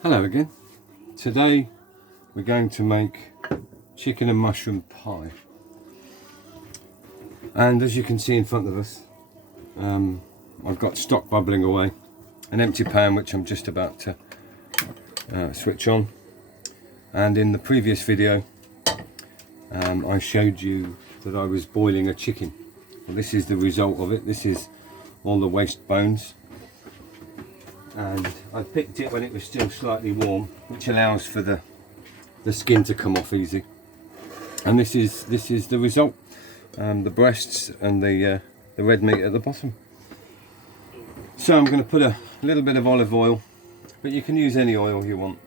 Hello again. Today we're going to make chicken and mushroom pie, and as you can see in front of us, I've got stock bubbling away, an empty pan which I'm just about to switch on. And in the previous video I showed you that I was boiling a chicken. Well, this is the result of it. This is all the waste bones, and I picked it when it was still slightly warm, which allows for the skin to come off easy. And this is the result, the breasts and the red meat at the bottom. So I'm going to put a little bit of olive oil, but you can use any oil you want,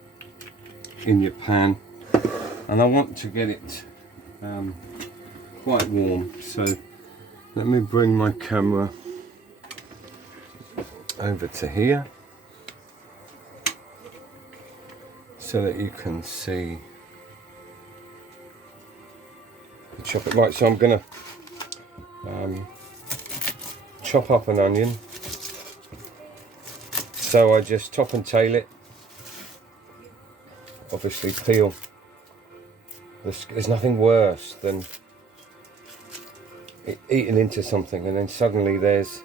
in your pan, and I want to get it quite warm. So let me bring my camera over to here so that you can see the chop it right. So I'm gonna chop up an onion. So I just top and tail it, obviously peel. There's nothing worse than eating into something and then suddenly there's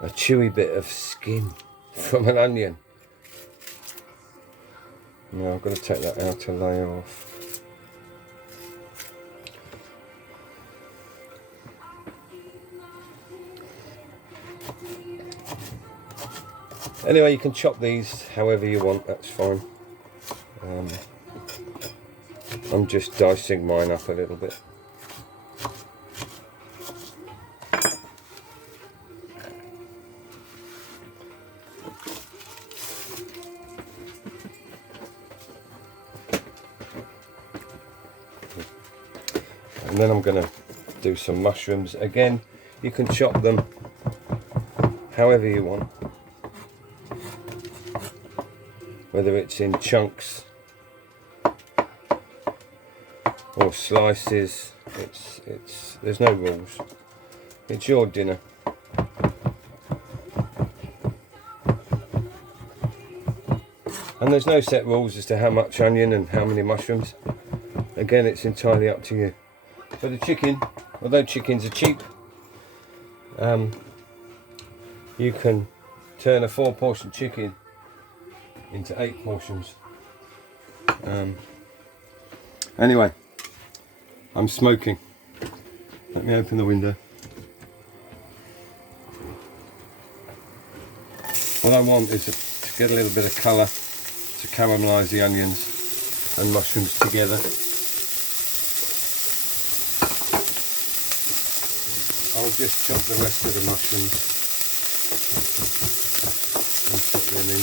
a chewy bit of skin from an onion. Now I've got to take that outer layer off. Anyway, you can chop these however you want, that's fine. I'm just dicing mine up a little bit. And then I'm going to do some mushrooms. Again, you can chop them however you want, whether it's in chunks or slices. There's no rules. It's your dinner. And there's no set rules as to how much onion and how many mushrooms. Again, it's entirely up to you. For the chicken, although chickens are cheap, you can turn a 4-portion chicken into 8 portions. Anyway, I'm smoking. Let me open the window. What I want is to get a little bit of colour to caramelise the onions and mushrooms together. I'll just chop the rest of the mushrooms and put them in.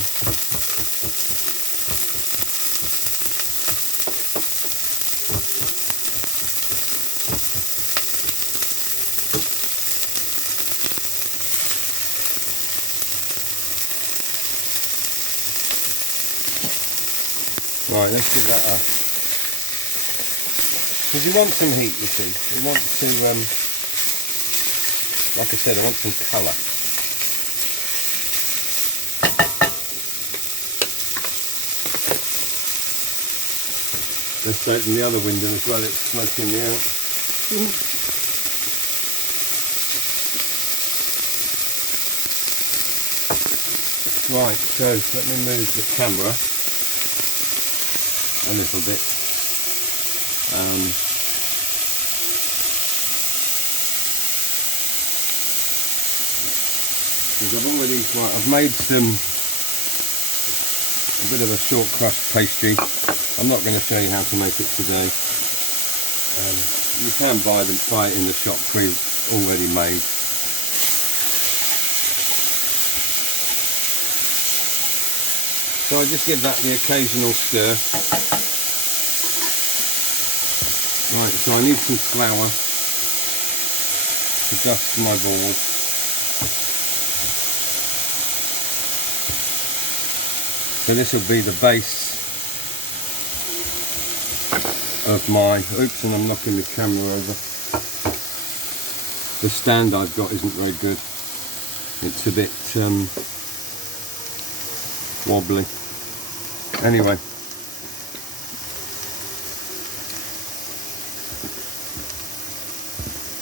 Right, let's give that a... because you want some heat, you see. You want to... like I said, I want some colour. Let's open the other window as well, it's smoking me out. Right, so let me move the camera a little bit. I've made a bit of a shortcrust pastry. I'm not going to show you how to make it today. You can buy it in the shop already made. So I just give that the occasional stir. Right, so I need some flour to dust my board. So this will be the base of my... oops, and I'm knocking the camera over. The stand I've got isn't very good. It's a bit wobbly. Anyway,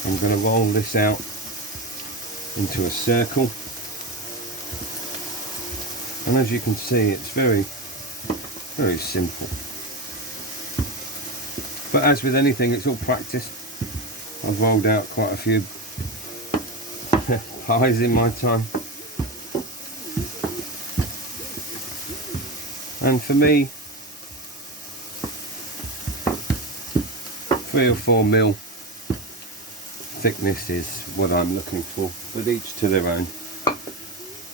I'm going to roll this out into a circle, and as you can see, it's very simple. But as with anything, it's all practice. I've rolled out quite a few pies in my time, and for me, 3 or 4 mil thickness is what I'm looking for, but each to their own. I'm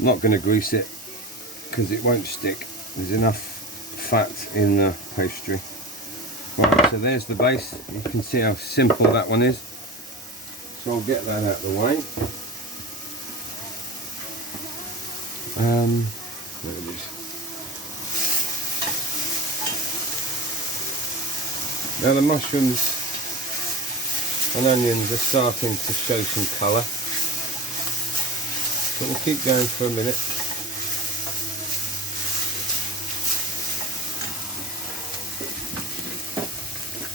not going to grease it because it won't stick. There's enough fat in the pastry. Right, so there's the base. You can see how simple that one is. So I'll get that out of the way. There it is. Now the mushrooms and onions are starting to show some colour, so we'll keep going for a minute.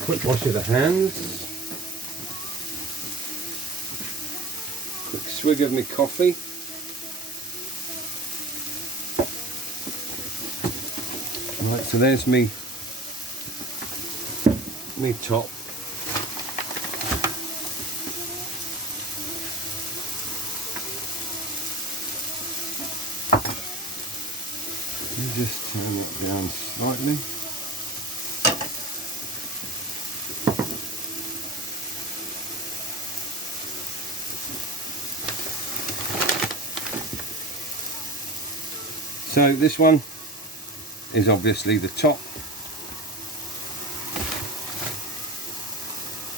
Quick wash of the hands, quick swig of my coffee. Right, so there's me top. Just turn that down slightly. So this one is obviously the top,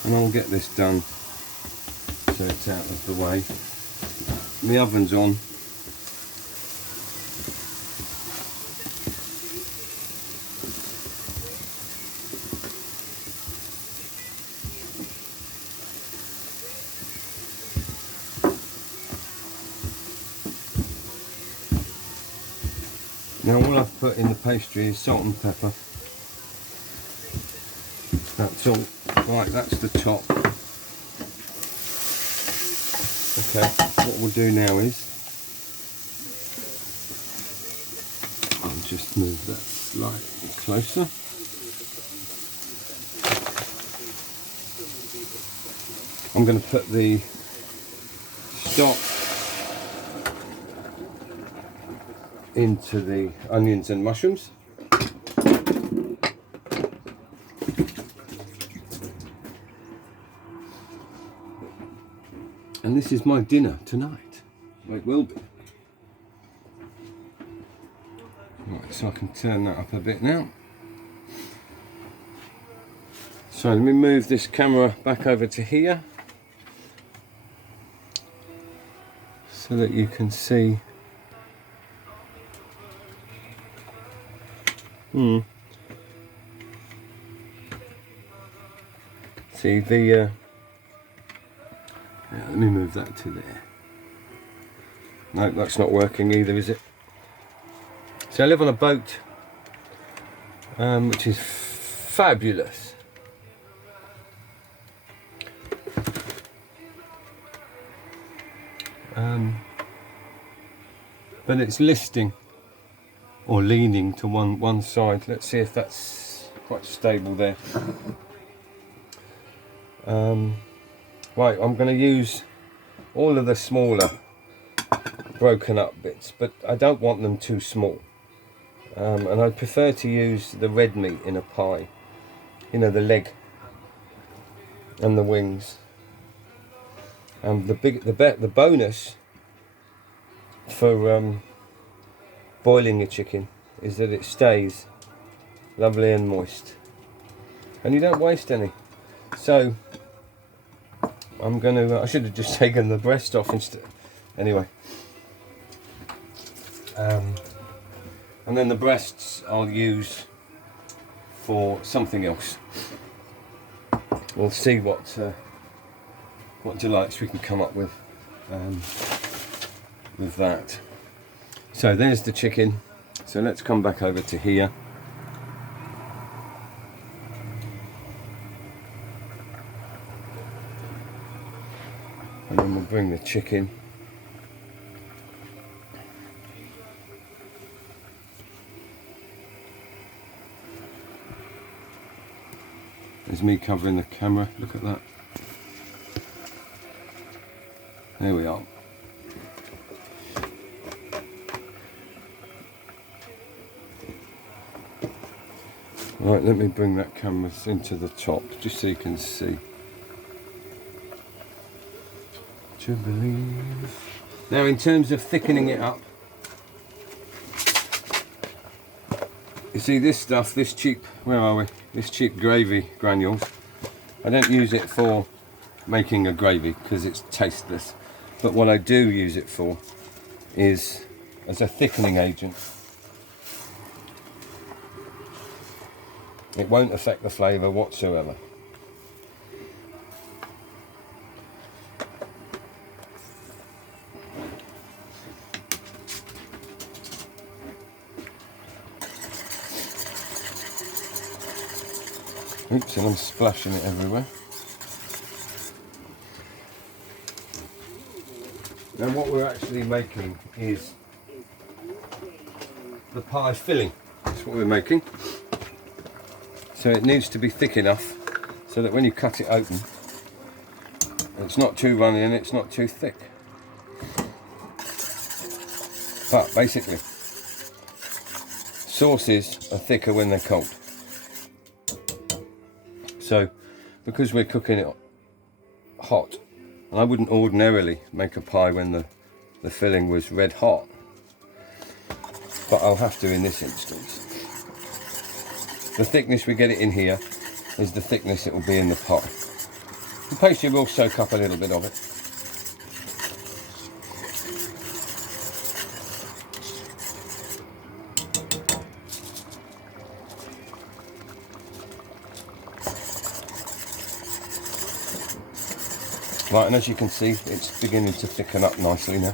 and I'll get this done so it's out of the way. My oven's on. Now all I've put in the pastry is salt and pepper. That's all. Right, that's the top. Okay, what we'll do now is I'll just move that slightly closer. I'm going to put the stock into the onions and mushrooms. And this is my dinner tonight. Well, it will be. Right, so I can turn that up a bit now. So let me move this camera back over to here so that you can see. See the let me move that to there. No, that's not working either, is it? So I live on a boat, which is fabulous. But it's listing or leaning to one side. Let's see if that's quite stable there. Right, I'm going to use all of the smaller broken up bits, but I don't want them too small, and I prefer to use the red meat in a pie, you know, the leg and the wings. And the bonus for boiling your chicken is that it stays lovely and moist, and you don't waste any. So I'm going to, I should have just taken the breast off instead. Anyway. And then the breasts I'll use for something else. We'll see what delights we can come up with that. So there's the chicken. So let's come back over to here. And then we'll bring the chicken. There's me covering the camera, look at that. There we are. Right, let me bring that camera into the top, just so you can see. To believe. Now in terms of thickening it up, you see this stuff, this cheap, where are we? This cheap gravy granules. I don't use it for making a gravy because it's tasteless. But what I do use it for is as a thickening agent. It won't affect the flavour whatsoever. Oops, and I'm splashing it everywhere. Now what we're actually making is the pie filling. That's what we're making. So it needs to be thick enough so that when you cut it open, it's not too runny and it's not too thick. But basically, sauces are thicker when they're cold. So, because we're cooking it hot, and I wouldn't ordinarily make a pie when the filling was red hot, but I'll have to in this instance. The thickness we get it in here is the thickness it will be in the pie. The pastry will soak up a little bit of it. Right, and as you can see, it's beginning to thicken up nicely now.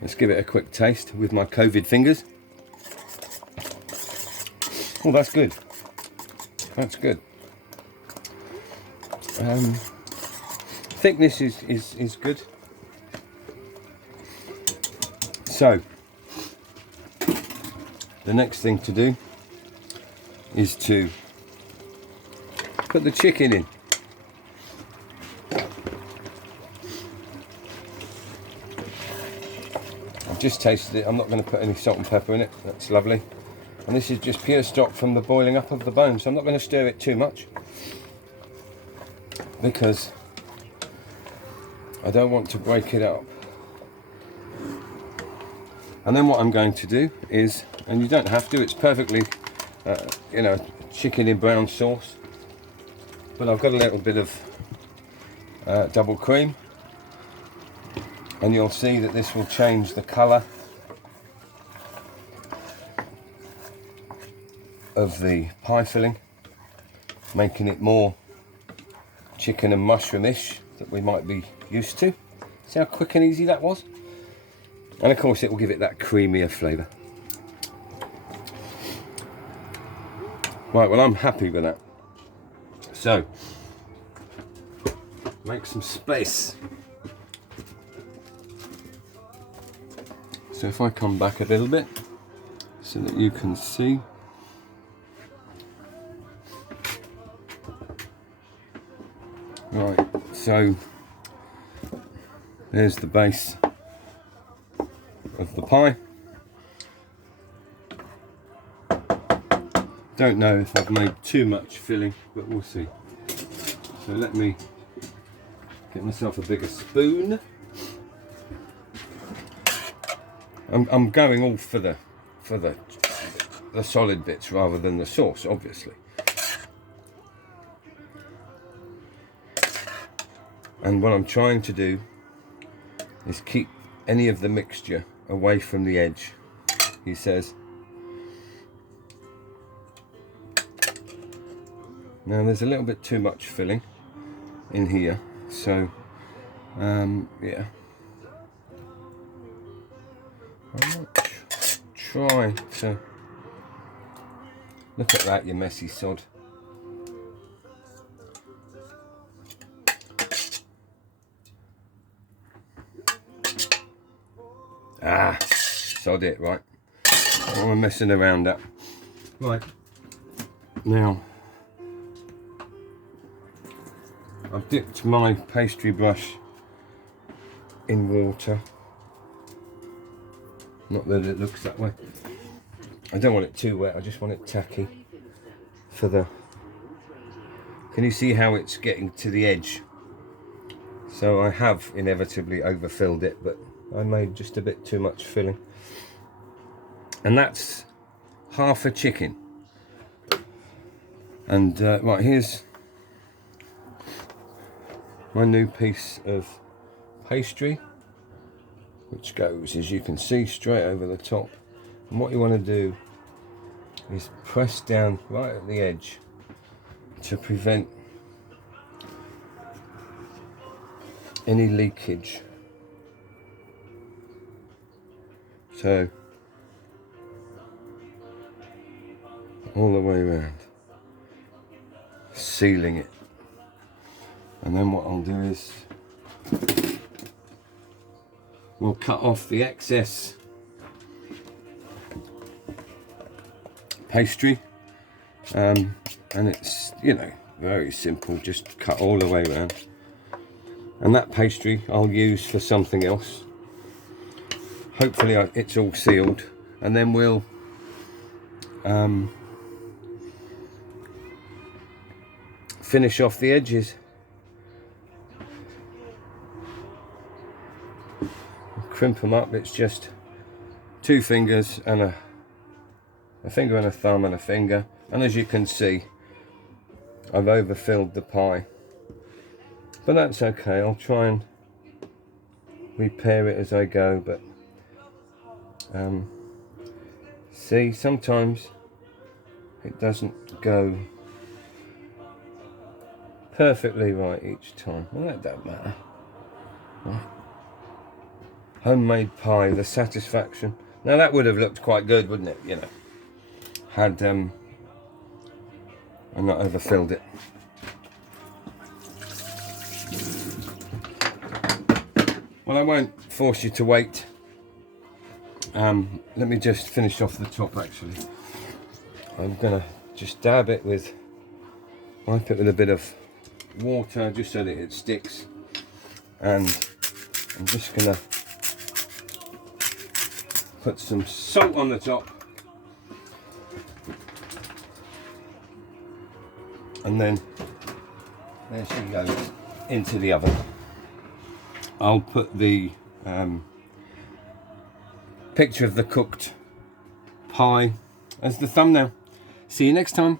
Let's give it a quick taste with my COVID fingers. Oh, that's good. That's good. Thickness is good. So, the next thing to do is to put the chicken in. I've just tasted it. I'm not going to put any salt and pepper in it. That's lovely. And this is just pure stock from the boiling up of the bone, so I'm not going to stir it too much because I don't want to break it up. And then what I'm going to do is, and you don't have to, it's perfectly, you know, chicken in brown sauce, but I've got a little bit of double cream, and you'll see that this will change the colour of the pie filling, making it more chicken and mushroom-ish that we might be used to. See how quick and easy that was? And of course it will give it that creamier flavour. Right, well I'm happy with that. So, make some space. So if I come back a little bit so that you can see. Right, so there's the base of the pie. Don't know if I've made too much filling, but we'll see. So let me get myself a bigger spoon. I'm going all for the solid bits rather than the sauce, obviously. And what I'm trying to do is keep any of the mixture away from the edge, he says. Now there's a little bit too much filling in here, so yeah. I might try to look at that, you messy sod. Ah, sod it, right. I'm messing around up. Right, now I've dipped my pastry brush in water. Not that it looks that way. I don't want it too wet, I just want it tacky for the... Can you see how it's getting to the edge? So I have inevitably overfilled it, but I made just a bit too much filling. And that's half a chicken. And right, here's my new piece of pastry, which goes, as you can see, straight over the top. And what you want to do is press down right at the edge to prevent any leakage. So all the way around, sealing it. And then what I'll do is we'll cut off the excess pastry, and it's, you know, very simple, just cut all the way around. And that pastry I'll use for something else. Hopefully it's all sealed, and then we'll finish off the edges. Crimp them up. It's just 2 fingers and a finger and a thumb and a finger, and as you can see, I've overfilled the pie, but that's okay. I'll try and repair it as I go, but see, sometimes it doesn't go perfectly right each time. Well, that don't matter. Right. Homemade pie, the satisfaction. Now that would have looked quite good, wouldn't it? You know, had I not overfilled it. Well, I won't force you to wait. Let me just finish off the top. Actually, I'm gonna just wipe it with a bit of water just so that it sticks, and I'm just gonna put some salt on the top, and then there she goes into the oven. I'll put the picture of the cooked pie as the thumbnail. See you next time.